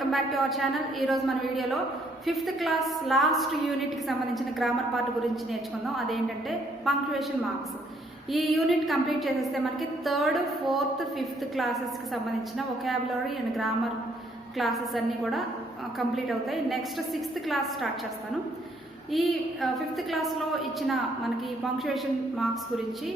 Welcome back to our channel. ఈరోజు మన వీడియోలో 5th క్లాస్ లాస్ట్ యూనిట్కి సంబంధించిన గ్రామర్ పార్ట్ గురించి నేర్చుకుందాం. అదేంటంటే పంక్చుయేషన్ మార్క్స్. ఈ యూనిట్ కంప్లీట్ చేసేస్తే మనకి 3rd, 4th, 5th క్లాసెస్కి సంబంధించిన వొకాబులరీ అండ్ గ్రామర్ క్లాసెస్ అన్నీ కూడా కంప్లీట్ అవుతాయి. నెక్స్ట్ 6th క్లాస్ స్టార్ట్ చేస్తాను. ఈ 5th క్లాస్లో ఇచ్చిన మనకి పంక్చుయేషన్ మార్క్స్ గురించి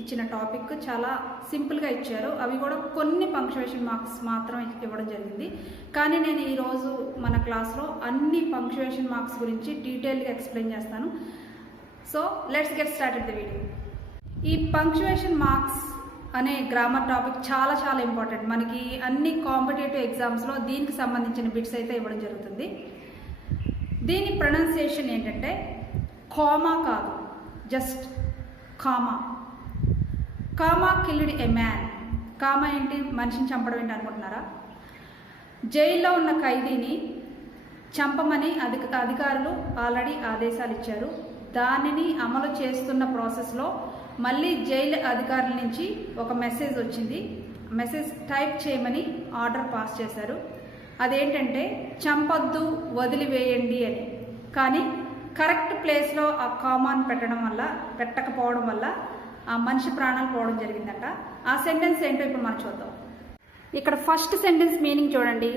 ఇచ్చిన టాపిక్ చాలా సింపుల్గా ఇచ్చారు. అవి కూడా కొన్ని పంక్చుయేషన్ మార్క్స్ మాత్రం ఇవ్వడం జరిగింది. కానీ నేను ఈరోజు మన క్లాస్లో అన్ని పంక్చుయేషన్ మార్క్స్ గురించి డీటెయిల్గా ఎక్స్ప్లెయిన్ చేస్తాను. So let's get started the video. ఈ పంక్చుయేషన్ మార్క్స్ అనే గ్రామర్ టాపిక్ చాలా చాలా ఇంపార్టెంట్. మనకి అన్ని కాంపిటేటివ్ ఎగ్జామ్స్లో దీనికి సంబంధించిన బిట్స్ అయితే ఇవ్వడం జరుగుతుంది. దీని ప్రొనౌన్సియేషన్ ఏంటంటే కామా కాదు, just comma. Comma killed a man. Comma ఏంటి? మనిషిని చంపడం ఏంటి అనుకుంటున్నారా? జైల్లో ఉన్న ఖైదీని చంపమని అధికారులు ఆల్రెడీ ఆదేశాలు ఇచ్చారు. దానిని అమలు చేస్తున్న ప్రాసెస్లో మళ్ళీ జైలు అధికారుల నుంచి ఒక మెసేజ్ వచ్చింది. మెసేజ్ టైప్ చేయమని ఆర్డర్ పాస్ చేశారు. అదేంటంటే చంపొద్దు, వదిలివేయండి అని. కానీ కరెక్ట్ ప్లేస్లో ఆ కామాన్ పెట్టకపోవడం వల్ల ఆ మనిషి ప్రాణాలు పోవడం జరిగిందట. ఆ సెంటెన్స్ ఏంటో ఇప్పుడు మనం చూద్దాం. ఇక్కడ ఫస్ట్ సెంటెన్స్ మీనింగ్ చూడండి.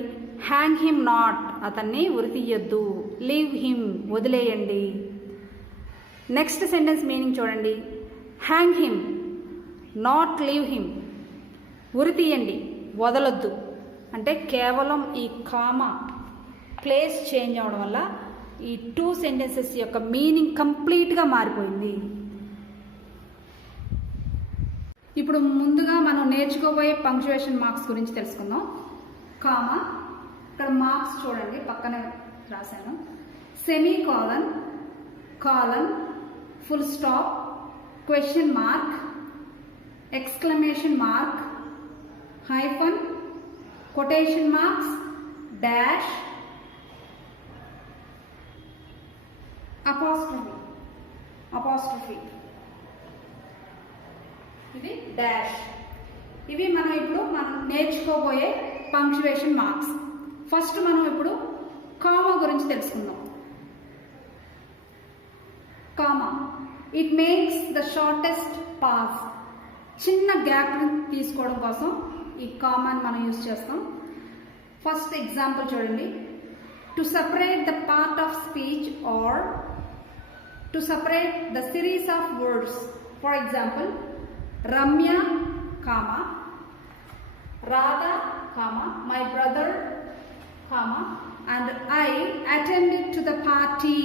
హ్యాంగ్ హిమ్ నాట్, అతన్ని ఉరి తీయొద్దు. లీవ్ హిమ్, వదిలేయండి. నెక్స్ట్ సెంటెన్స్ మీనింగ్ చూడండి. Hang him, not leave him. ఉరి తీయండి, వదలొద్దు. అంటే కేవలం ఈ కామా ప్లేస్ చేంజ్ అవడం వల్ల ఈ 2 సెంటెన్సెస్ యొక్క మీనింగ్ కంప్లీట్గా మారిపోయింది. ఇప్పుడు ముందుగా మనం నేర్చుకోబోయే పంక్చుయేషన్ మార్క్స్ గురించి తెలుసుకుందాం. కామా, ఇక్కడ మార్క్స్ చూడండి, పక్కన రాశాను. Semi colon, colon, full stop, question mark, exclamation mark, hyphen, quotation marks, dash, apostrophe, ఇది డాష్. ఇవి మనం నేర్చుకోబోయే పంక్చుయేషన్ మార్క్స్. ఫస్ట్ మనం ఇప్పుడు కామా గురించి తెలుసుకుందాం. Comma, it makes the shortest pause. చిన్న గ్యాప్ తీసుకోవడం కోసం ఈ కామాని మనం యూజ్ చేస్తాం. ఫస్ట్ ఎగ్జాంపుల్ చూడండి. To separate the part of speech or to separate the series of words. For example, Ramya, comma, Radha, comma, my brother, comma, and I attended to the party.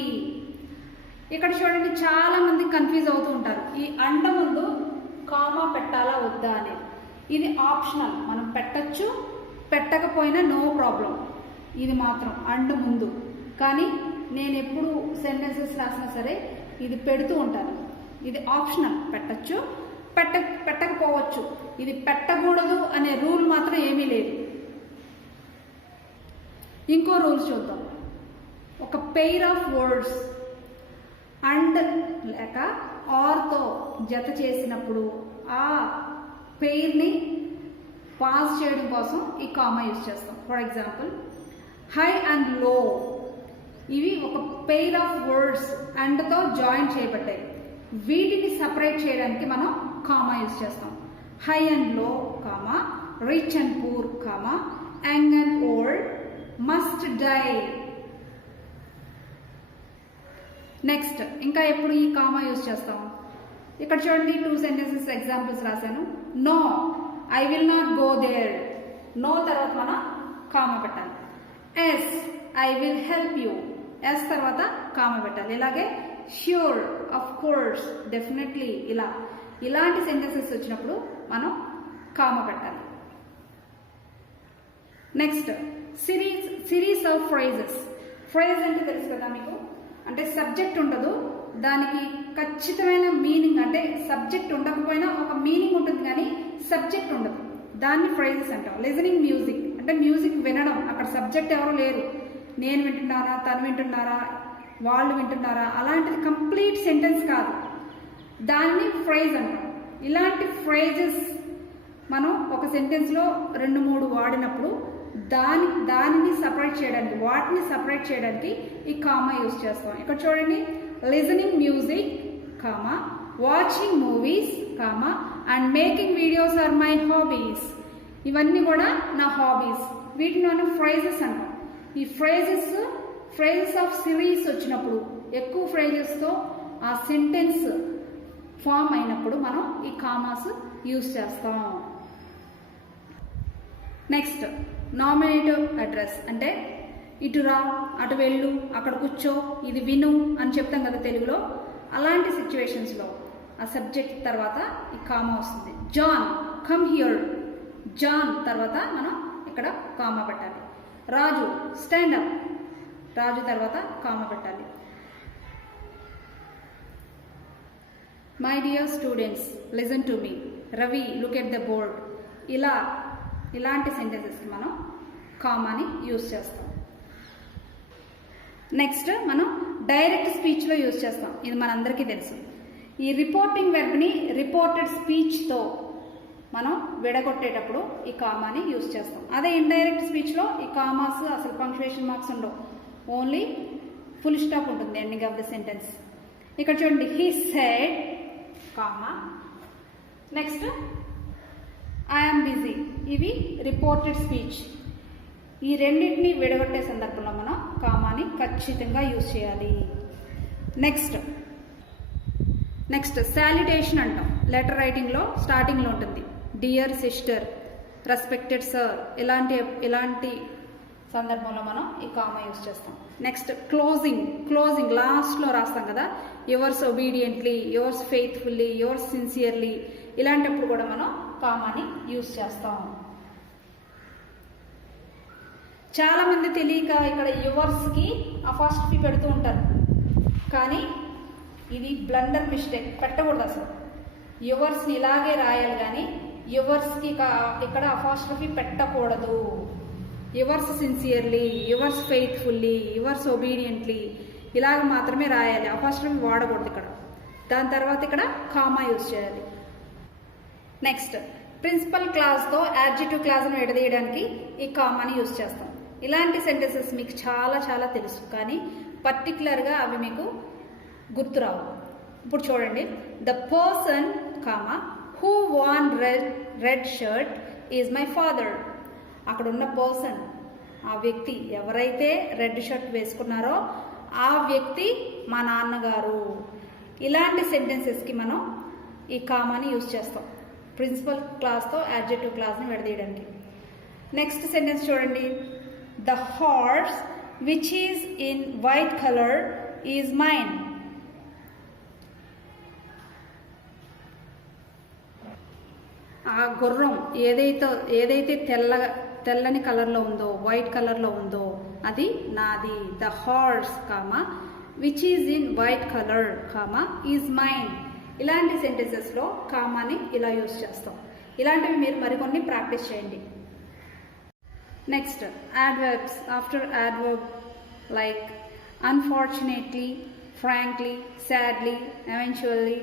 ఇక్కడ చూడండి, చాలా మంది కన్ఫ్యూజ్ అవుతూ ఉంటారు. ఈ అండ ముందు కామా పెట్టాలా వద్దా అనేది. ఇది ఆప్షనల్, మనం పెట్టచ్చు, పెట్టకపోయినా నో ప్రాబ్లం. ఇది మాత్రం అండ ముందు. కానీ నేను ఎప్పుడు సెంటెన్సెస్ రాసినా సరే ఇది పెడుతూ ఉంటాను. ఇది ఆప్షనల్, పెట్టచ్చు, పెట్టకపోవచ్చు. ఇది పెట్టకూడదు అనే రూల్ మాత్రం ఏమీ లేదు. ఇంకో రూల్స్ చూద్దాం. ఒక పెయిర్ ఆఫ్ వర్డ్స్ అండ్ లేక ఆర్తో జత చేసినప్పుడు ఆ పెయిర్ని పాస్ చేయడం కోసం ఈ కామా యూజ్ చేస్తాం. For example, high and low. ఇవి ఒక పెయిర్ ఆఫ్ వర్డ్స్ అండ్తో జాయిన్ చేయబడ్డాయి. వీటిని సపరేట్ చేయడానికి మనం కామా యూజ్ చేస్తాం. High and low, comma, rich and poor, comma, young and old, must die. Next, ఇంకా ఎప్పుడు ఈ కామా యూజ్ చేస్తాం? ఇక్కడ చూడండి, 2 సెంటెన్సెస్ ఎగ్జాంపుల్స్ రాశాను. No, I will not go there. No తర్వాత మనం కామా పెట్టాలి. Yes, I will help you. Yes తర్వాత కామా పెట్టాలి. ఇలాగే ష్యూర్, ఆఫ్ కోర్స్, డెఫినెట్లీ, ఇలాంటి సెంటెన్సెస్ వచ్చినప్పుడు మనం కామా పెట్టాలి. Next, series of phrases. Phrase అంటే తెలుసు కదా మీకు, అంటే సబ్జెక్ట్ ఉండదు, దానికి ఖచ్చితమైన మీనింగ్, అంటే సబ్జెక్ట్ ఉండకపోయినా ఒక మీనింగ్ ఉంటుంది కానీ సబ్జెక్ట్ ఉండదు. దాన్ని ఫ్రేజెస్ అంటాం. లిజనింగ్ మ్యూజిక్ అంటే మ్యూజిక్ వినడం, అక్కడ సబ్జెక్ట్ ఎవరు లేరు, నేను వింటున్నారా, తను వింటున్నారా, వాళ్ళు వింటున్నారా, అలాంటిది కంప్లీట్ సెంటెన్స్ కాదు, దాన్ని ఫ్రేజ్ అంటాం. ఇలాంటి ఫ్రేజెస్ మనం ఒక సెంటెన్స్లో 2-3 వాడినప్పుడు దానిని సపరేట్ చేయడానికి, వాటిని సపరేట్ చేయడానికి ఈ కామా యూజ్ చేస్తాం. ఇక్కడ చూడండి, listening music comma, watching movies comma, and making videos are my hobbies. ఇవన్నీ కూడా నా హాబీస్. వీటిని మనం ఫ్రేజెస్ అంటాం. ఈ ఫ్రేజెస్ ఆఫ్ సిరీస్ వచ్చినప్పుడు, ఎక్కువ ఫ్రేజెస్తో ఆ సెంటెన్స్ ఫామ్ అయినప్పుడు మనం ఈ కామాస్ యూజ్ చేస్తాం. నెక్స్ట్ నామినేటివ్ అడ్రస్ అంటే ఇటు రా, అటు వెళ్ళు, అక్కడ కూర్చో, ఇది విను అని చెప్తాం కదా తెలుగులో. అలాంటి సిచ్యువేషన్స్లో ఆ సబ్జెక్ట్ తర్వాత ఈ కామా వస్తుంది. జాన్ కమ్ హియర్, జాన్ తర్వాత మనం ఇక్కడ కామా పెట్టాలి. రాజు స్టాండ్ అప్, రాజు తర్వాత కామా పెట్టాలి. My dear students listen to me, Ravi look at the board. ఇలాంటి సెంటెన్సెస్కి మనం కామాని యూజ్ చేస్తాం. నెక్స్ట్ మనం డైరెక్ట్ స్పీచ్లో యూజ్ చేస్తాం. ఇది మనందరికీ తెలుసు. ఈ రిపోర్టింగ్ వెర్బ్ని రిపోర్టెడ్ స్పీచ్తో మనం విడగొట్టేటప్పుడు ఈ కామాని యూజ్ చేస్తాం. అదే ఇండైరెక్ట్ స్పీచ్లో ఈ కామాస్ అసలు పంక్చుయేషన్ మార్క్స్ ఉండవు, ఓన్లీ ఫుల్ స్టాప్ ఉంటుంది ఎండింగ్ ఆఫ్ ద సెంటెన్స్. ఇక్కడ చూడండి, he said comma, next I'm busy. ఇవి రిపోర్టెడ్ స్పీచ్. ఈ రెండింటిని విడగొట్టే సందర్భంలో మనం కామాని ఖచ్చితంగా యూజ్ చేయాలి. నెక్స్ట్ సాల్యుటేషన్ అంటాం. లెటర్ రైటింగ్లో స్టార్టింగ్లో ఉంటుంది. డియర్ సిస్టర్, రెస్పెక్టెడ్ సార్, ఇలాంటి సందర్భంలో మనం ఈ కామా యూజ్ చేస్తాం. నెక్స్ట్ క్లోజింగ్ లాస్ట్లో రాస్తాం కదా, yours obediently, yours faithfully, yours sincerely, ఇలాంటప్పుడు కూడా మనం కామాని యూజ్ చేస్తాం. చాలా మంది తెలియక ఇక్కడ యువర్స్కి అపాస్ట్రఫీ పెడుతూ ఉంటారు, కానీ ఇది బ్లండర్ మిస్టేక్, పెట్టకూడదు అసలు. యువర్స్ని ఇలాగే రాయాలి, కానీ యువర్స్కి ఇక్కడ అపాస్ట్రఫీ పెట్టకూడదు. Yours sincerely, yours faithfully, yours obediently ఇలాగ మాత్రమే రాయాలి, అపాస్ట్రఫీ వాడకూడదు ఇక్కడ. దాని తర్వాత ఇక్కడ కామా యూజ్ చేయాలి. నెక్స్ట్ ప్రిన్సిపల్ క్లాస్తో యాడ్జెక్టివ్ క్లాస్ను విడదీయడానికి ఈ కామాని యూజ్ చేస్తాం. ఇలాంటి సెంటెన్సెస్ మీకు చాలా చాలా తెలుసు, కానీ పర్టికులర్గా అవి మీకు గుర్తురావు. ఇప్పుడు చూడండి, the person comma who worn red shirt is my father. అక్కడ ఉన్న పర్సన్, ఆ వ్యక్తి ఎవరైతే రెడ్ షర్ట్ వేసుకున్నారో ఆ వ్యక్తి మా నాన్నగారు. ఇలాంటి సెంటెన్సెస్కి మనం ఈ కామాని యూజ్ చేస్తాం ప్రిన్సిపల్ క్లాస్తో యాడ్జెక్టివ్ క్లాస్ని విడదీయడానికి. నెక్స్ట్ సెంటెన్స్ చూడండి, the horse which is in white colour is mine. ఆ గుర్రం ఏదైతే తెల్లని కలర్లో ఉందో, వైట్ కలర్లో ఉందో అది నాది. The horse comma which is in white colour comma is mine. ఇలాంటి సెంటెన్సెస్లో కామాని ఇలా యూజ్ చేస్తాం. ఇలాంటివి మీరు మరికొన్ని ప్రాక్టీస్ చేయండి. Next adverbs after adverb like unfortunately, frankly, sadly, eventually,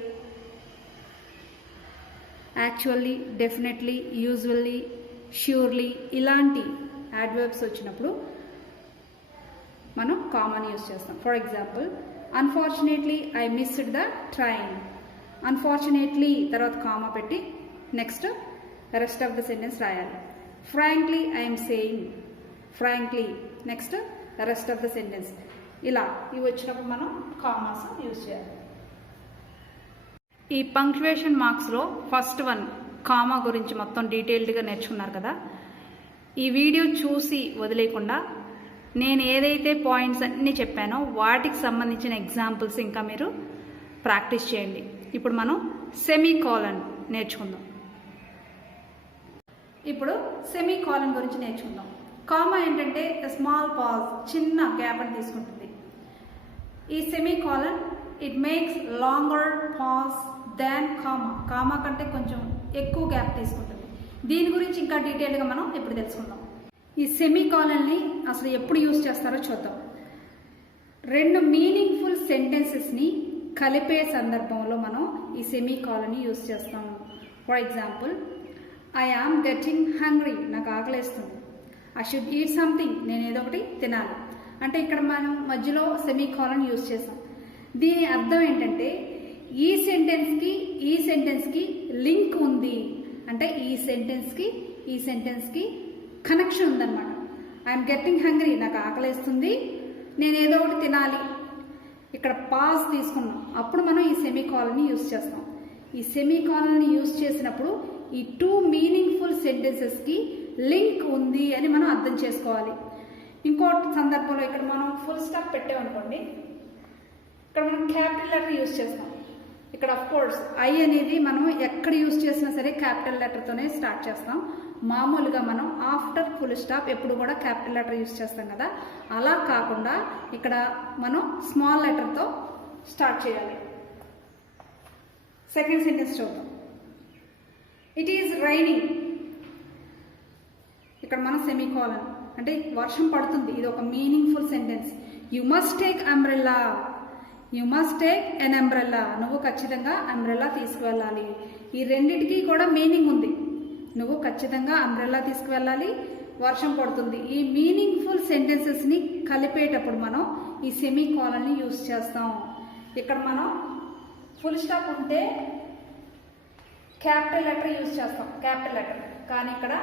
actually, definitely, usually, surely ఇలాంటి adverbs వచ్చినప్పుడు మనం కామాని యూజ్ చేస్తాం. For example, unfortunately I missed the train. Unfortunately తర్వాత కామా పెట్టి next rest of the sentence రాయాలి. Frankly I'm saying, frankly next rest of the sentence. ఇలా ఇవి వచ్చినప్పుడు మనం కామాస్ యూజ్ చేయాలి. ఈ పంక్చుయేషన్ మార్క్స్లో ఫస్ట్ వన్ కామా గురించి మొత్తం డీటెయిల్డ్గా నేర్చుకున్నారు కదా. ఈ వీడియో చూసి వదిలేయకుండా నేను ఏదైతే పాయింట్స్ అన్నీ చెప్పానో వాటికి సంబంధించిన ఎగ్జాంపుల్స్ ఇంకా మీరు ప్రాక్టీస్ చేయండి. ఇప్పుడు మనం సెమీకోలన్ నేర్చుకుందాం. ఇప్పుడు సెమీకోలన్ గురించి నేర్చుకుందాం. కామా ఏంటంటే స్మాల్ పాజ్, చిన్న గ్యాప్ అని తీసుకుంటుంది. ఈ semicolon it makes longer pause than comma కంటే కొంచెం ఎక్కువ గ్యాప్ తీసుకుంటుంది. దీని గురించి ఇంకా డీటెయిల్గా మనం ఇప్పుడు తెలుసుకుందాం. ఈ సెమీకోలన్ని అసలు ఎప్పుడు యూజ్ చేస్తారో చూద్దాం. రెండు మీనింగ్ఫుల్ సెంటెన్సెస్ని కలిపే సందర్భంలో మనం ఈ సెమీకోలన్ని యూజ్ చేస్తాం. For example, I am getting hungry, నాకు ఆకలేస్తుంది. ఐ షుడ్ ఈట్ సంథింగ్, నేను ఏదో ఒకటి తినాలి. అంటే ఇక్కడ మనం మధ్యలో సెమీకోలన్ యూజ్ చేసాం. దీని అర్థం ఏంటంటే ఈ సెంటెన్స్కి లింక్ ఉంది, అంటే ఈ సెంటెన్స్కి కనెక్షన్ ఉందన్నమాట. ఐఎమ్ గెట్టింగ్ హంగ్రీ, నాకు ఆకలేస్తుంది, నేను ఏదో ఒకటి తినాలి. ఇక్కడ పాజ్ తీసుకున్నాం, అప్పుడు మనం ఈ సెమీకోలన్ని యూజ్ చేస్తాం. ఈ సెమీకోలన్ని యూజ్ చేసినప్పుడు ఈ 2 మీనింగ్ఫుల్ సెంటెన్సెస్కి లింక్ ఉంది అని మనం అర్థం చేసుకోవాలి. ఇంకో సందర్భంలో ఇక్కడ మనం ఫుల్ స్టాప్ పెట్టామనుకోండి, ఇక్కడ మనం క్యాపిటల్ లెటర్ యూజ్ చేస్తాం. ఇక్కడ అఫ్ కోర్స్ ఐ అనేది మనం ఎక్కడ యూజ్ చేసినా సరే క్యాపిటల్ లెటర్తోనే స్టార్ట్ చేస్తాం. మామూలుగా మనం ఆఫ్టర్ ఫుల్ స్టాప్ ఎప్పుడు కూడా క్యాపిటల్ లెటర్ యూజ్ చేస్తాం కదా, అలా కాకుండా ఇక్కడ మనం స్మాల్ లెటర్తో స్టార్ట్ చేయాలి. సెకండ్ సెంటెన్స్ చూద్దాం. ఇట్ ఈజ్ రైనింగ్, ఇక్కడ మనం సెమీకోలన్, అంటే వర్షం పడుతుంది, ఇది ఒక meaningful sentence. You must take umbrella, you must take an umbrella, నువ్వు ఖచ్చితంగా అంబ్రెల్లా తీసుకువెళ్ళాలి. ఈ రెండిటికి కూడా మీనింగ్ ఉంది. నువ్వు ఖచ్చితంగా అంబ్రెల్లా తీసుకువెళ్ళాలి, వర్షం పడుతుంది. ఈ మీనింగ్ఫుల్ సెంటెన్సెస్ని కలిపేటప్పుడు మనం ఈ సెమీకోలన్ని యూజ్ చేస్తాం. ఇక్కడ మనం ఫుల్ స్టాప్ ఉంటే క్యాపిటల్ లెటర్ యూజ్ చేస్తాం, క్యాపిటల్ లెటర్. కానీ ఇక్కడ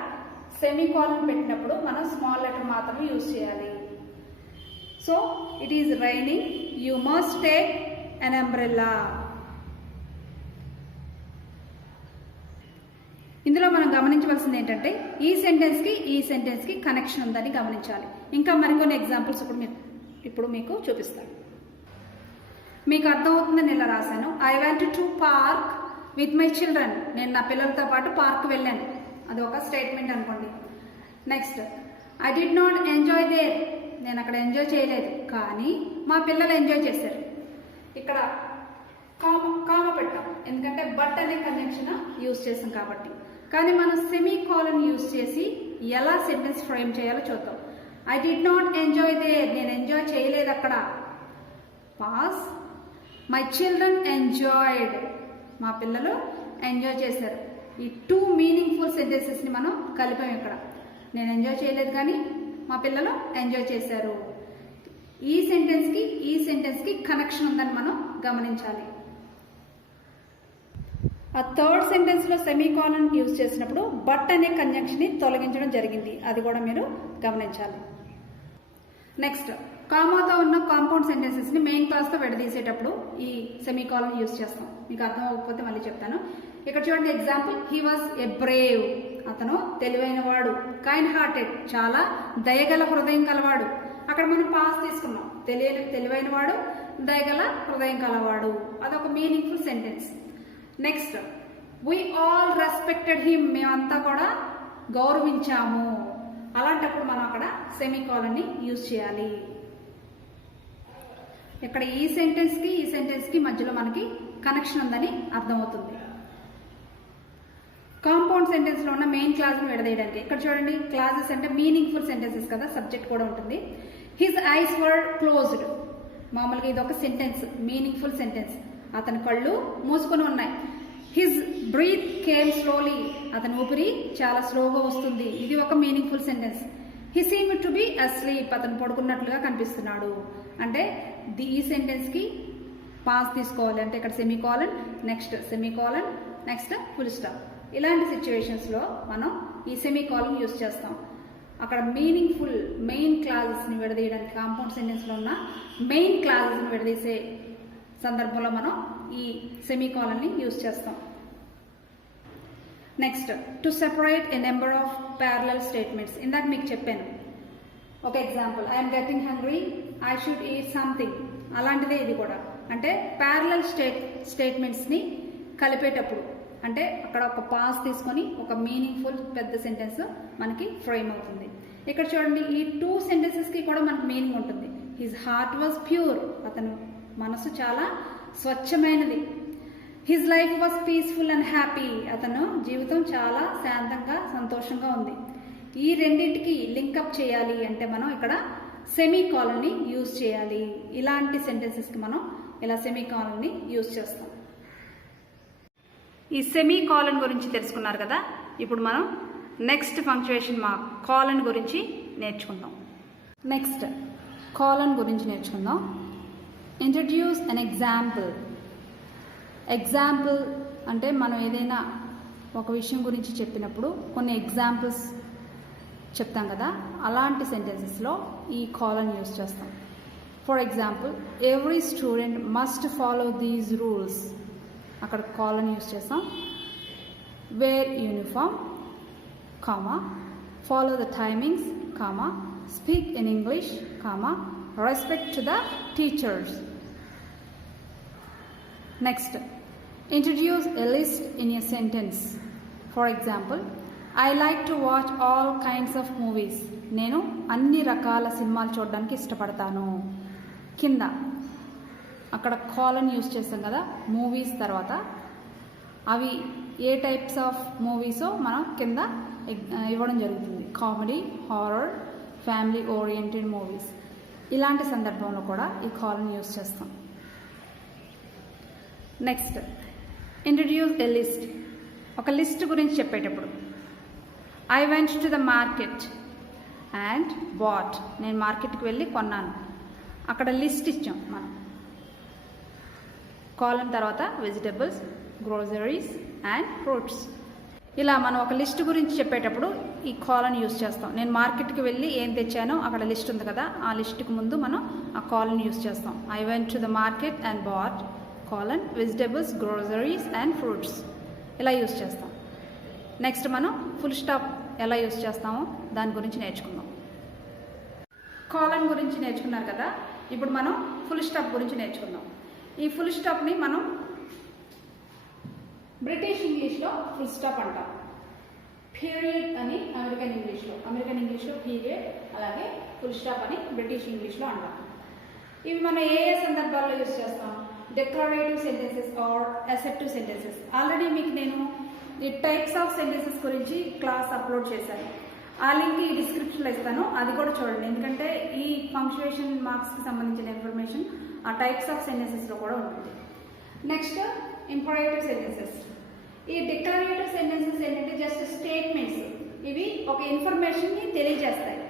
సెమీకోలన్ పెట్టినప్పుడు మనం స్మాల్ లెటర్ మాత్రమే యూజ్ చేయాలి. So it is raining, you must take an umbrella. ఇందులో మనం గమనించవలసింది ఏంటంటే ఈ సెంటెన్స్కి కనెక్షన్ ఉందని గమనించాలి. ఇంకా మరికొన్ని ఎగ్జాంపుల్స్ ఇప్పుడు మీకు చూపిస్తాను. మీకు అర్థమవుతుందని ఇలా రాశాను. I want to park with my children, నేను నా పిల్లలతో పాటు పార్క్ వెళ్ళాను, అది ఒక స్టేట్మెంట్ అనుకోండి. Next, I did not enjoy there, నేను అక్కడ ఎంజాయ్ చేయలేదు కానీ మా పిల్లలు ఎంజాయ్ చేశారు. ఇక్కడ కామ పెట్టాం, ఎందుకంటే బట్ అనే కనెక్షన్ యూజ్ చేసాం కాబట్టి. కానీ మనం సెమీకోలన్ యూజ్ చేసి ఎలా సెంటెన్స్ ఫ్రేమ్ చేయాలో చూద్దాం. I did not enjoy there, నేను ఎంజాయ్ చేయలేదు అక్కడ. పాస్, మై చిల్డ్రన్ ఎంజాయ్డ్, మా పిల్లలు ఎంజాయ్ చేశారు. ఈ 2 మీనింగ్ఫుల్ సెంటెన్సెస్ని మనం కలిపాం. ఇక్కడ నేను ఎంజాయ్ చేయలేదు కానీ మా పిల్లలు ఎంజాయ్ చేశారు. ఈ సెంటెన్స్కి కనెక్షన్ ఉందని మనం గమనించాలి. ఆ థర్డ్ సెంటెన్స్లో సెమీకోలన్ యూజ్ చేసినప్పుడు బట్ అనే కంజంక్షన్ని తొలగించడం జరిగింది, అది కూడా మీరు గమనించాలి. నెక్స్ట్, కామాతో ఉన్న కాంపౌండ్ సెంటెన్సెస్ని మెయిన్ క్లాస్తో విడదీసేటప్పుడు ఈ సెమీకోలన్ యూజ్ చేస్తాం. మీకు అర్థం అవ్వకపోతే మళ్ళీ చెప్తాను. ఇక్కడ చూడండి example, he was a Brave, అతను తెలివైన వాడు. కైండ్ హార్టెడ్, చాలా దయగల హృదయం కలవాడు. అక్కడ మనం పాస్ తీసుకున్నాం, తెలివైన వాడు, దయగల హృదయం కలవాడు, అదొక meaningful sentence. Next, we all respected him, మేమంతా కూడా గౌరవించాము. అలాంటప్పుడు మనం అక్కడ సెమీకోలన్ని యూజ్ చేయాలి. ఇక్కడ ఈ సెంటెన్స్కి మధ్యలో మనకి కనెక్షన్ ఉందని అర్థమవుతుంది. కాంపౌండ్ సెంటెన్స్లో ఉన్న మెయిన్ క్లాస్ని విడదీయడానికి ఇక్కడ చూడండి, క్లాసెస్ అంటే మీనింగ్ఫుల్ సెంటెన్సెస్ కదా, సబ్జెక్ట్ కూడా ఉంటుంది. హిజ్ ఐస్ వర్ క్లోజ్డ్, మామూలుగా ఇది ఒక సెంటెన్స్, మీనింగ్ఫుల్ సెంటెన్స్. అతని కళ్ళు మూసుకొని ఉన్నాయి. హిజ్ బ్రీత్ కేమ్ స్లోలీ, అతని ఊపిరి చాలా స్లోగా వస్తుంది, ఇది ఒక meaningful sentence. He seem to be asleep, అతను పడుకున్నట్లుగా కనిపిస్తున్నాడు. అంటే ఈ సెంటెన్స్కి పాస్ తీసుకోవాలి, అంటే ఇక్కడ semicolon, next semicolon, next full stop. ఇలాంటి సిచ్యువేషన్స్లో మనం ఈ సెమీకోలన్ యూజ్ చేస్తాం. అక్కడ మీనింగ్ఫుల్ మెయిన్ క్లాజెస్ని విడదీయడానికి, కాంపౌండ్ సెంటెన్స్లో ఉన్న మెయిన్ క్లాజెస్ని విడదీసే సందర్భంలో మనం ఈ సెమీకోలన్ని యూజ్ చేస్తాం. Next, to separate a number of parallel statements. ఇందాక మీకు చెప్పాను ఒక example, I'm getting hungry, I should eat something, అలాంటిదే ఇది కూడా. అంటే ప్యారలల్ స్టేట్మెంట్స్ని కలిపేటప్పుడు, అంటే అక్కడ ఒక పాస్ తీసుకొని ఒక మీనింగ్ఫుల్ పెద్ద సెంటెన్స్ మనకి ఫ్రేమ్ అవుతుంది. ఇక్కడ చూడండి, ఈ 2 సెంటెన్సెస్కి కూడా మనకు మీనింగ్ ఉంటుంది. హిజ్ హార్ట్ వాజ్ ప్యూర్, అతను మనసు చాలా స్వచ్ఛమైనది. His life was peaceful and happy, అతను జీవితం చాలా శాంతంగా సంతోషంగా ఉంది. ఈ రెండింటికి లింకప్ చేయాలి అంటే మనం ఇక్కడ సెమీకోలన్ని యూజ్ చేయాలి. ఇలాంటి సెంటెన్సెస్కి మనం ఇలా సెమీకోలన్ని యూజ్ చేస్తాం. ఈ సెమీకోలన్ గురించి తెలుసుకున్నారు కదా, ఇప్పుడు మనం నెక్స్ట్ పంక్చుయేషన్ మార్క్ కాలన్ గురించి నేర్చుకుందాం. నెక్స్ట్ కాలన్ గురించి నేర్చుకుందాం. Introduce an example. ఎగ్జాంపుల్ అంటే మనం ఏదైనా ఒక విషయం గురించి చెప్పినప్పుడు కొన్ని ఎగ్జాంపుల్స్ చెప్తాం కదా, అలాంటి సెంటెన్సెస్లో ఈ కాలన్ యూస్ చేస్తాం. For example, every student must follow these rules. అక్కడ కాలన్ యూస్ చేస్తాం. Wear uniform, comma, follow the timings, comma, speak in English, comma, respect to the teachers. Next, introduce a list in a sentence. For example, I like to watch all kinds of movies. నేను అన్ని రకాల సినిమాలు చూడడానికి ఇష్టపడతాను. కింద అక్కడ colon use చేస్తాం కదా మూవీస్ తర్వాత, అవి ఏ టైప్స్ ఆఫ్ మూవీసో మనం కింద ఇవ్వడం జరుగుతుంది. Comedy, horror, family oriented movies. ఇలాంటి సందర్భంలో కూడా ఈ కాలన్ యూస్ చేస్తాం. Next, introduce a list. ఒక లిస్ట్ గురించి చెప్పేటప్పుడు, I went to the market and bought. నేను మార్కెట్కి వెళ్ళి కొన్నాను. అక్కడ లిస్ట్ ఇచ్చాం మనం. కాలన్ తర్వాత వెజిటబుల్స్, గ్రోసరీస్ అండ్ ఫ్రూట్స్. ఇలా మనం ఒక లిస్ట్ గురించి చెప్పేటప్పుడు ఈ కాలన్ యూస్ చేస్తాం. నేను మార్కెట్కి వెళ్ళి ఏం తెచ్చానో అక్కడ లిస్ట్ ఉంది కదా, ఆ లిస్ట్కి ముందు మనం ఆ కాలన్ యూస్ చేస్తాం. I went to the market and bought colon vegetables, groceries and fruits. ఇలా యూస్ చేస్తాం. నెక్స్ట్ మనం ఫుల్ స్టాప్ ఎలా యూస్ చేస్తామో దాని గురించి నేర్చుకుందాం. కాలన్ గురించి నేర్చుకున్నారు కదా, ఇప్పుడు మనం ఫుల్ స్టాప్ గురించి నేర్చుకుందాం. ఈ ఫుల్ స్టాప్ని మనం బ్రిటిష్ ఇంగ్లీష్లో ఫుల్ స్టాప్ అంటాం. పీరియడ్ అని అమెరికన్ ఇంగ్లీష్లో పీరియడ్, అలాగే ఫుల్ స్టాప్ అని బ్రిటిష్ ఇంగ్లీష్లో అంటాం. ఇవి మనం ఏ ఏ సందర్భాల్లో యూస్ చేస్తాం? Declarative sentences or assertive sentences. Already మీకు నేను ఈ టైప్స్ ఆఫ్ సెంటెన్సెస్ గురించి క్లాస్ అప్లోడ్ చేశాను. ఆ లింక్ ఈ డిస్క్రిప్షన్లో ఇస్తాను, అది కూడా చూడండి. ఎందుకంటే ఈ పంక్చుయేషన్ మార్క్స్కి సంబంధించిన ఇన్ఫర్మేషన్ ఆ టైప్స్ ఆఫ్ సెంటెన్సెస్లో కూడా ఉంటుంది. Next, imperative sentences. ఈ డిక్లరేటివ్ సెంటెన్సెస్ ఏంటంటే జస్ట్ స్టేట్మెంట్స్. ఇవి ఒక ఇన్ఫర్మేషన్ని తెలియజేస్తాయి.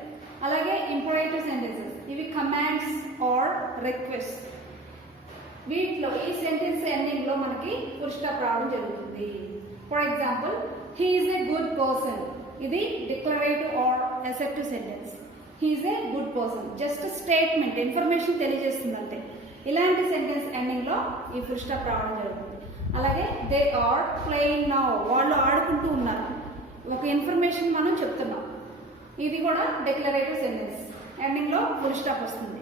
అలాగే ఇంపరేటివ్ సెంటెన్సెస్ ఇవి కమాండ్స్ ఆర్ రిక్వెస్ట్. వీటిలో ఈ సెంటెన్స్ ఎండింగ్లో మనకి ఫుల్ స్టాప్ రావడం జరుగుతుంది. For example, he is a good person. ఇది declarative or assertive sentence. He is a good person, just statement, information తెలియజేస్తుంది అంతే. ఇలాంటి సెంటెన్స్ ఎండింగ్లో ఈ ఫుల్ స్టాప్ రావడం జరుగుతుంది. అలాగే దే ఆర్ ప్లేయింగ్ నౌ. వాళ్ళు ఆడుకుంటూ ఉన్నారు. ఒక ఇన్ఫర్మేషన్ మనం చెప్తున్నాం. ఇది కూడా డిక్లరేటివ్ సెంటెన్స్, ఎండింగ్లో ఫుల్ స్టాప్ వస్తుంది.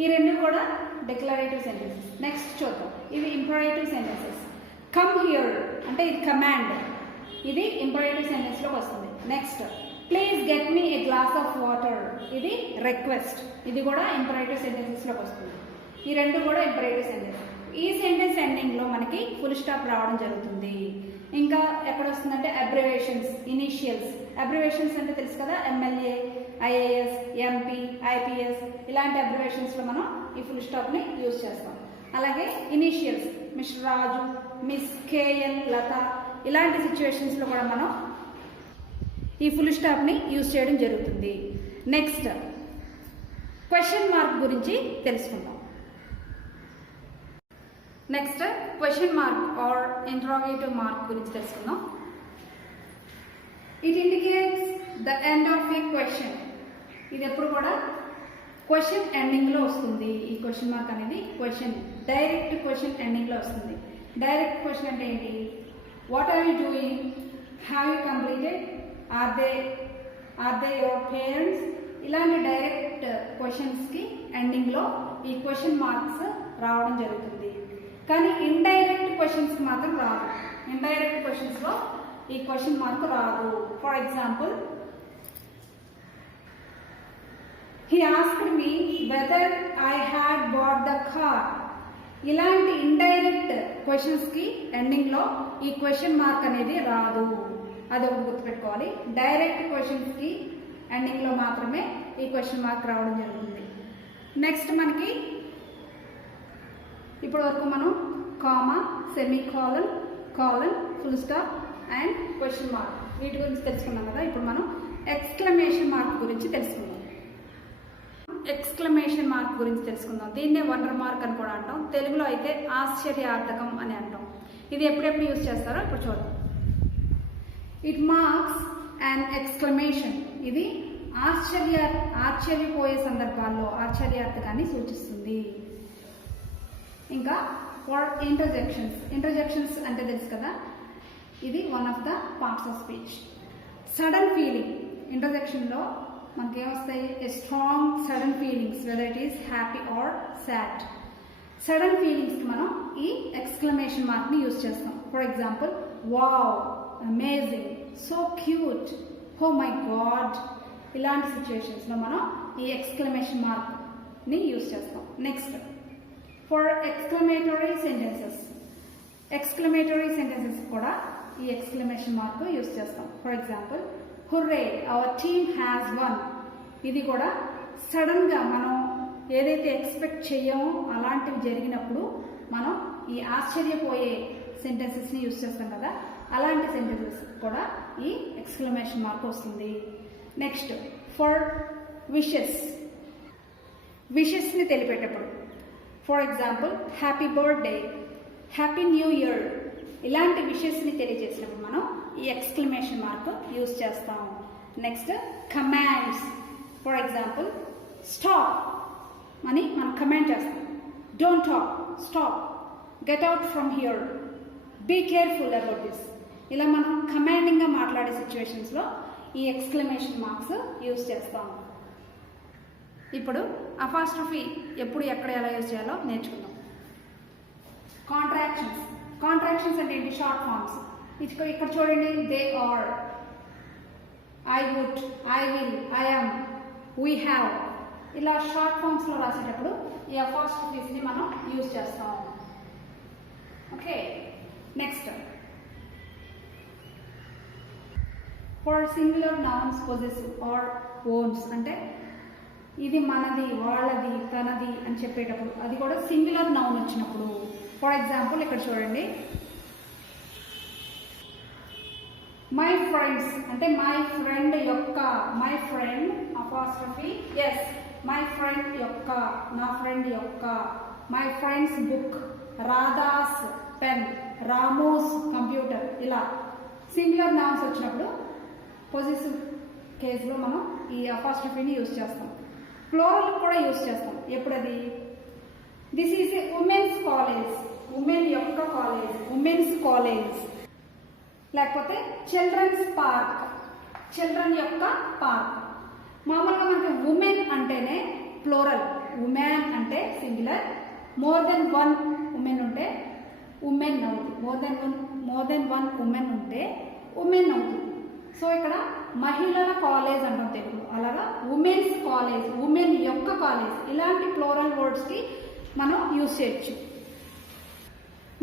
ఈ రెండు కూడా డిక్లరేటివ్ సెంటెన్సెస్. నెక్స్ట్ చూద్దాం, ఇవి ఇంపరేటివ్ సెంటెన్సెస్. కమ్ హియర్ అంటే ఇది కమాండ్, ఇది ఇంపరేటివ్ సెంటెన్స్లోకి వస్తుంది. Next, please get me A glass of water. ఇది రిక్వెస్ట్, ఇది కూడా ఇంపరేటివ్ సెంటెన్సెస్లోకి వస్తుంది. ఈ రెండు కూడా ఇంపరేటివ్ సెంటెన్స్. ఈ సెంటెన్స్ ఎండింగ్లో మనకి ఫుల్ స్టాప్ రావడం జరుగుతుంది. ఇంకా ఎక్కడ వస్తుందంటే అబ్రివేషన్స్, ఇనీషియల్స్. అబ్రివేషన్స్ అంటే తెలుసు కదా, ఎమ్మెల్యే, ఐఏఎస్, ఎంపీ, ఐపీఎస్, ఇలాంటి అబ్రివేషన్స్లో మనం ఈ ఫుల్ స్టాప్ని యూజ్ చేస్తాం. అలాగే ఇనీషియల్స్, మిస్టర్ రాజు, మిస్ కేఎల్, లత, ఇలాంటి సిచ్యువేషన్స్లో కూడా మనం ఈ ఫుల్ స్టాప్ని యూజ్ చేయడం జరుగుతుంది. నెక్స్ట్, క్వశ్చన్ మార్క్ గురించి తెలుసుకుందాం. Next, question mark or interrogative mark గురించి తెలుసుకుందాం. It indicates the end of a question. ఇది ఎప్పుడు కూడా క్వశ్చన్ ఎండింగ్లో వస్తుంది. ఈ క్వశ్చన్ మార్క్ అనేది క్వశ్చన్, డైరెక్ట్ క్వశ్చన్ ఎండింగ్లో వస్తుంది. డైరెక్ట్ క్వశ్చన్ అంటే ఏంటి? What are you doing, have you completed, are they your parents. ఇలాంటి డైరెక్ట్ క్వశ్చన్స్కి ఎండింగ్లో ఈ క్వశ్చన్ మార్క్స్ రావడం జరుగుతుంది. కానీ ఇండైరెక్ట్ క్వశ్చన్స్కి మాత్రం రాదు. ఇండైరెక్ట్ క్వశ్చన్స్లో ఈ క్వశ్చన్ మార్క్ రాదు. For example, he asked me whether I had bought the car. ఇలాంటి ఇండైరెక్ట్ క్వశ్చన్స్కి ఎండింగ్లో ఈ క్వశ్చన్ మార్క్ అనేది రాదు. అది ఒకటి గుర్తుపెట్టుకోవాలి. డైరెక్ట్ క్వశ్చన్స్కి ఎండింగ్లో మాత్రమే ఈ క్వశ్చన్ మార్క్ రావడం జరుగుతుంది. నెక్స్ట్ మనకి ఇప్పటి వరకు మనం comma, semi colon, colon, full stop and question mark వీటి గురించి తెలుసుకున్నాం కదా. ఇప్పుడు మనం ఎక్స్క్లమేషన్ మార్క్ గురించి తెలుసుకుందాం. ఎక్స్క్లమేషన్ మార్క్ గురించి తెలుసుకుందాం. దీన్నే వండర్ మార్క్ అని కూడా అంటాం. తెలుగులో అయితే ఆశ్చర్యార్థకం అని అంటాం. ఇది ఎప్పుడెప్పుడు యూజ్ చేస్తారో ఇప్పుడు చూద్దాం. It marks and exclamation. ఇది ఆశ్చర్యపోయే సందర్భాల్లో ఆశ్చర్యార్థకాన్ని సూచిస్తుంది. ఇంకా ఫర్ ఇంటర్జెక్షన్స్ అంటే తెలుసు కదా, ఇది one of the parts of speech. Sudden feeling, ఇంటర్జెక్షన్లో మనకి ఏమొస్తాయి? A strong sudden feelings, whether it is happy or sad. Sudden ఫీలింగ్స్కి మనం ఈ ఎక్స్క్లమేషన్ మార్క్ని యూజ్ చేస్తాం. For example, wow, amazing, so cute, oh my god. ఇలాంటి సిచ్యువేషన్స్లో మనం ఈ ఎక్స్క్లమేషన్ మార్క్ని యూజ్ చేస్తాం. నెక్స్ట్, ఫర్ ఎక్స్క్లమేటరీ సెంటెన్సెస్ కూడా ఈ ఎక్స్క్లమేషన్ మార్క్ యూజ్ చేస్తాం. For example, hurray, our team has won. ఇది కూడా సడన్గా మనం ఏదైతే ఎక్స్పెక్ట్ చేయమో అలాంటివి జరిగినప్పుడు మనం ఈ ఆశ్చర్యపోయే సెంటెన్సెస్ని యూజ్ చేస్తాం కదా, అలాంటి సెంటెన్సెస్ కూడా ఈ ఎక్స్క్లమేషన్ మార్క్ వస్తుంది. నెక్స్ట్, ఫర్ విషెస్ని తెలిపేటప్పుడు, for example, happy birthday, happy new year, ఇలాంటి విషెస్ని తెలియజేసినప్పుడు మనం ఈ ఎక్స్క్లమేషన్ మార్క్ యూజ్ చేస్తాం. Next, commands. For example, stop అని మనం కమాండ్ చేస్తాం. Don't talk, stop, get out from here, be careful about this. ఇలా మనం కమాండింగ్గా మాట్లాడే సిచ్యువేషన్స్లో ఈ ఎక్స్క్లమేషన్ మార్క్స్ యూజ్ చేస్తాం. ఇప్పుడు అపాస్ట్రఫీ ఎప్పుడు ఎక్కడ ఎలా యూజ్ చేయాలో నేర్చుకుందాం. కాంట్రాక్షన్స్ అంటే ఏంటి? Short forms. ఇక్కడ చూడండి, they are, I would, I will, I am, we have. ఇలా షార్ట్ ఫార్మ్స్లో రాసేటప్పుడు ఈ అపాస్ట్రఫీస్ని మనం యూజ్ చేస్తాం. Okay, next, for singular nouns possessive or owns అంటే ఇది మనది, వాళ్ళది, తనది అని చెప్పేటప్పుడు అది కూడా సింగులర్ నౌన్ వచ్చినప్పుడు. ఫర్ ఎగ్జాంపుల్, ఇక్కడ చూడండి, మై ఫ్రెండ్స్ అంటే మై ఫ్రెండ్ యొక్క, my friend apostrophe S, my friend యొక్క, నా ఫ్రెండ్ యొక్క, my friend's book, Radha's pen, Ramu's computer. ఇలా సింగులర్ నౌన్స్ వచ్చినప్పుడు పొజిటివ్ కేసులో మనం ఈ అపాస్ట్రఫీని యూజ్ చేస్తాం. ప్లూరల్ కూడా యూజ్ చేస్తాం. ఎప్పుడది? This is a women's college, women యొక్క కాలేజ్, ఉమెన్స్ కాలేజ్. లేకపోతే చిల్డ్రన్స్ పార్క్, చిల్డ్రన్ యొక్క పార్క్. మామూలుగా మనకి ఉమెన్ అంటేనే ప్లూరల్, ఉమెన్ అంటే singular, more than one woman ఉంటే ఉమెన్ అవుతుంది, మోర్ దెన్ వన్ ఉమెన్ ఉంటే ఉమెన్ అవుతుంది. సో ఇక్కడ మహిళల కాలేజ్ అంటాం తెలుగు, అలాగా ఉమెన్స్ కాలేజ్, ఉమెన్ యొక్క కాలేజ్, ఇలాంటి ప్లూరల్ వర్డ్స్కి మనం యూజ్ చేయొచ్చు.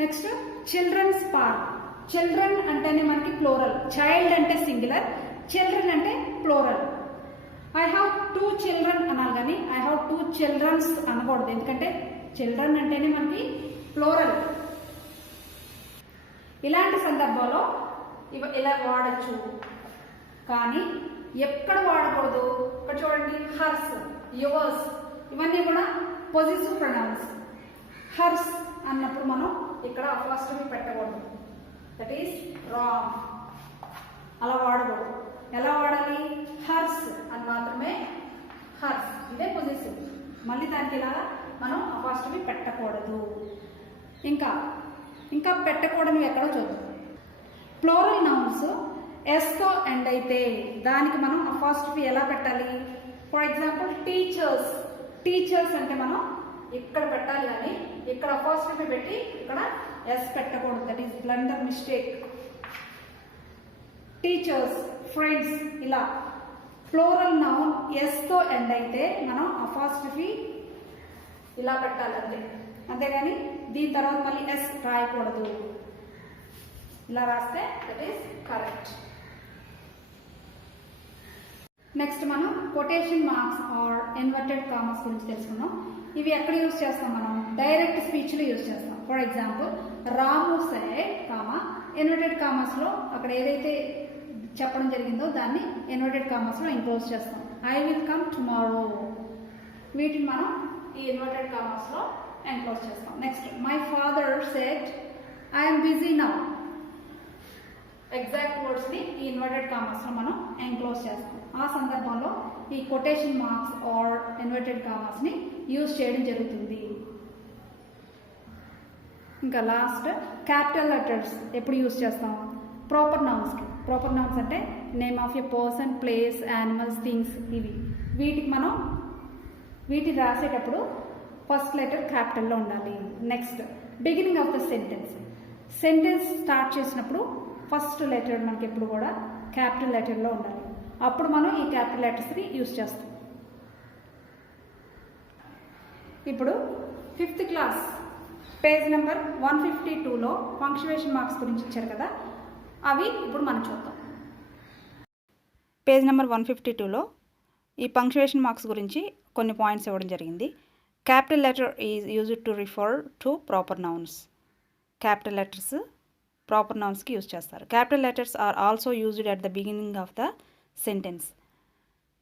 Next, children's park. చిల్డ్రన్ అంటేనే మనకి ప్లూరల్, చైల్డ్ అంటే సింగులర్, చిల్డ్రన్ అంటే ప్లూరల్. ఐ హ్యావ్ 2 children అనాలి కానీ ఐ హ్యావ్ 2 childrens అనకూడదు, ఎందుకంటే చిల్డ్రన్ అంటేనే మనకి ప్లూరల్. ఇలాంటి సందర్భంలో ఇలా వాడచ్చు. కానీ ఎక్కడ వాడకూడదు? ఇక్కడ చూడండి, హర్స్, యువర్స్, ఇవన్నీ కూడా పొజిటివ్ ప్రొనౌన్స్. హర్స్ అన్నప్పుడు మనం ఇక్కడ అపాస్ట్రఫీ పెట్టకూడదు, దట్ ఈస్ రాంగ్. అలా వాడకూడదు. ఎలా వాడాలి? హర్స్ అని మాత్రమే, హర్స్, ఇదే పొజిటివ్. మళ్ళీ దానికి ఇలాగా మనం అపాస్ట్రఫీ పెట్టకూడదు. ఇంకా పెట్టకూడదు ఎక్కడో చూద్దాం. ప్లూరల్ నౌన్స్ ఎస్తో ఎండ్ అయితే దానికి మనం అపాస్ట్రఫీ ఎలా పెట్టాలి? For example, teachers. టీచర్స్ అంటే మనం ఇక్కడ పెట్టాలి కానీ ఇక్కడ అపాస్ట్రఫీ పెట్టి ఇక్కడ ఎస్ పెట్టకూడదు, that is blunder, mistake. Teachers, friends, ఇలా ప్లూరల్ నౌన్ ఎస్తో ఎండ్ అయితే మనం అపాస్ట్రఫీ ఇలా పెట్టాలి అంతే, అంతేగాని దీని తర్వాత మళ్ళీ ఎస్ రాయకూడదు. ఇలా రాస్తే దట్ ఈస్ కరెక్ట్. నెక్స్ట్ మనం quotation marks or inverted commas గురించి తెలుసుకుందాం. ఇవి ఎక్కడ యూజ్ చేస్తాం? మనం డైరెక్ట్ స్పీచ్లో యూజ్ చేస్తాం. For example, Ramu said, comma, inverted కామర్స్లో అక్కడ ఏదైతే చెప్పడం జరిగిందో దాన్ని ఇన్వర్టెడ్ కామర్స్లో ఎంక్లోజ్ చేస్తాం. ఐ విల్ కమ్ టుమారో, వీటిని మనం ఈ ఇన్వర్టెడ్ కామర్స్లో ఎంక్లోజ్ చేస్తాం. Next, my father said I'm busy now. Exact వర్డ్స్ని ఈ ఇన్వర్టెడ్ కామర్స్లో మనం ఎంక్లోజ్ చేస్తాం. ఆ సందర్భంలో ఈ కొటేషన్ మార్క్స్ ఆర్ ఇన్వర్టెడ్ కామర్స్ని యూజ్ చేయడం జరుగుతుంది. ఇంకా లాస్ట్, క్యాపిటల్ లెటర్స్ ఎప్పుడు యూజ్ చేస్తాం? ప్రాపర్ నౌన్స్కి. ప్రాపర్ నౌన్స్ అంటే name of a person, place, animals, things, ఇవి. వీటిని రాసేటప్పుడు ఫస్ట్ లెటర్ క్యాపిటల్లో ఉండాలి. Next, beginning of the sentence start చేసినప్పుడు ఫస్ట్ లెటర్ మనకి ఎప్పుడు కూడా క్యాపిటల్ లెటర్లో ఉండాలి. అప్పుడు మనం ఈ క్యాపిటల్ లెటర్స్ని యూజ్ చేస్తాం. ఇప్పుడు 5th క్లాస్ పేజ్ నెంబర్ 152లో పంక్చువేషన్ మార్క్స్ గురించి ఇచ్చారు కదా, అవి ఇప్పుడు మనం చూద్దాం. పేజ్ నెంబర్ 152లో ఈ పంక్చువేషన్ మార్క్స్ గురించి కొన్ని పాయింట్స్ ఇవ్వడం జరిగింది. Capital letter is used to refer to proper nouns. Capital letters proper నౌన్స్కి యూజ్ చేస్తారు. Capital letters are also used at the beginning of the sentence.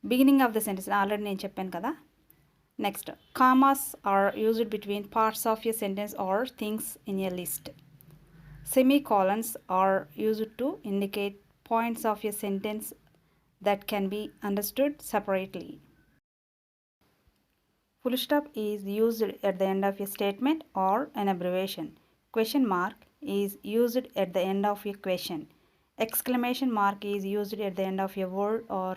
Beginning of the sentence already నేను చెప్పాను కదా. Next, commas are used between parts of a sentence or things in a list. Semicolons are used to indicate points of a sentence that can be understood separately. Full stop is used at the end of a statement or an abbreviation. Question mark is used at the end of a question. Exclamation mark is used at the end of a word or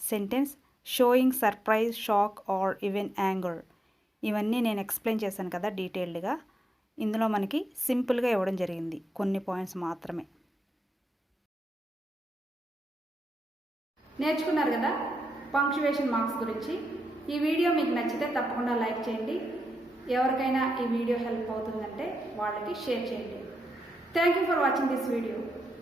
sentence showing surprise, shock or even anger. ఇవన్నీ నేను explain చేశాను కదా డీటెయిల్డ్గా. ఇందులో మనకి సింపుల్గా ఇవ్వడం జరిగింది, కొన్ని పాయింట్స్ మాత్రమే. నేర్చుకున్నారు కదా పంక్చువేషన్ మార్క్స్ గురించి. ఈ వీడియో మీకు నచ్చితే తప్పకుండా లైక్ చేయండి. ఎవరికైనా ఈ వీడియో హెల్ప్ అవుతుందంటే వాళ్ళకి షేర్ చేయండి. Thank you for watching this video.